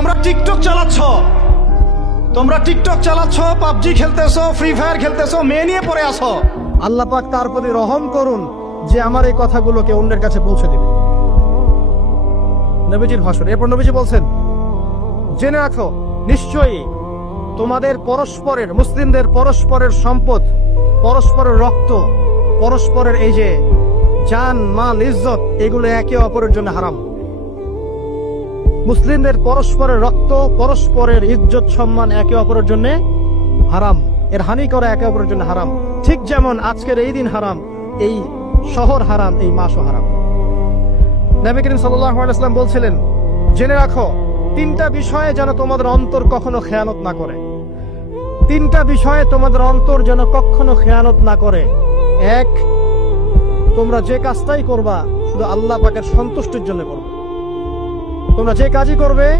তোমরা TikTok চালাচ্ছ, PUBG খেলতেছো, free fire খেলতেছো, মেয়ে নিয়ে পড়ে আসো। আল্লাহ পাক তার প্রতি রহম করুন যে আমার এই কথাগুলোকে অন্যের কাছে পৌঁছে দিবে। নবীজির ভাষণ। এরপর নবীজি বলছেন, জেনে রাখো নিশ্চয়ই তোমাদের পরস্পরের, মুসলিমদের পরস্পরের সম্পদ, পরস্পরের রক্ত, পরস্পরের এই যে জান মাল ইজ্জত, এগুলো একে অপরের জন্য হারাম। মুসলিমদের পরস্পরের রক্ত, পরস্পরের ইজ্জত সম্মান একে অপরের জন্য হারাম। এর হানি করা একে অপরের জন্য হারাম। ঠিক যেমন আজকের এই দিন হারাম, এই শহর হারাম, এই মাসও হারাম। নবী করিম সাল্লাল্লাহু আলাইহি ওয়াসাল্লাম বলছিলেন, জেনে রাখো তিনটা বিষয়ে যেন তোমাদের অন্তর কখনো খেয়ানত না করে। তিনটা বিষয়ে তোমাদের অন্তর যেন কখনো খেয়ানত না করে। এক, তোমরা যে কাজটাই করবা শুধু আল্লাহ পাকের সন্তুষ্টির জন্য করবে। তোমরা যে কাজই করবে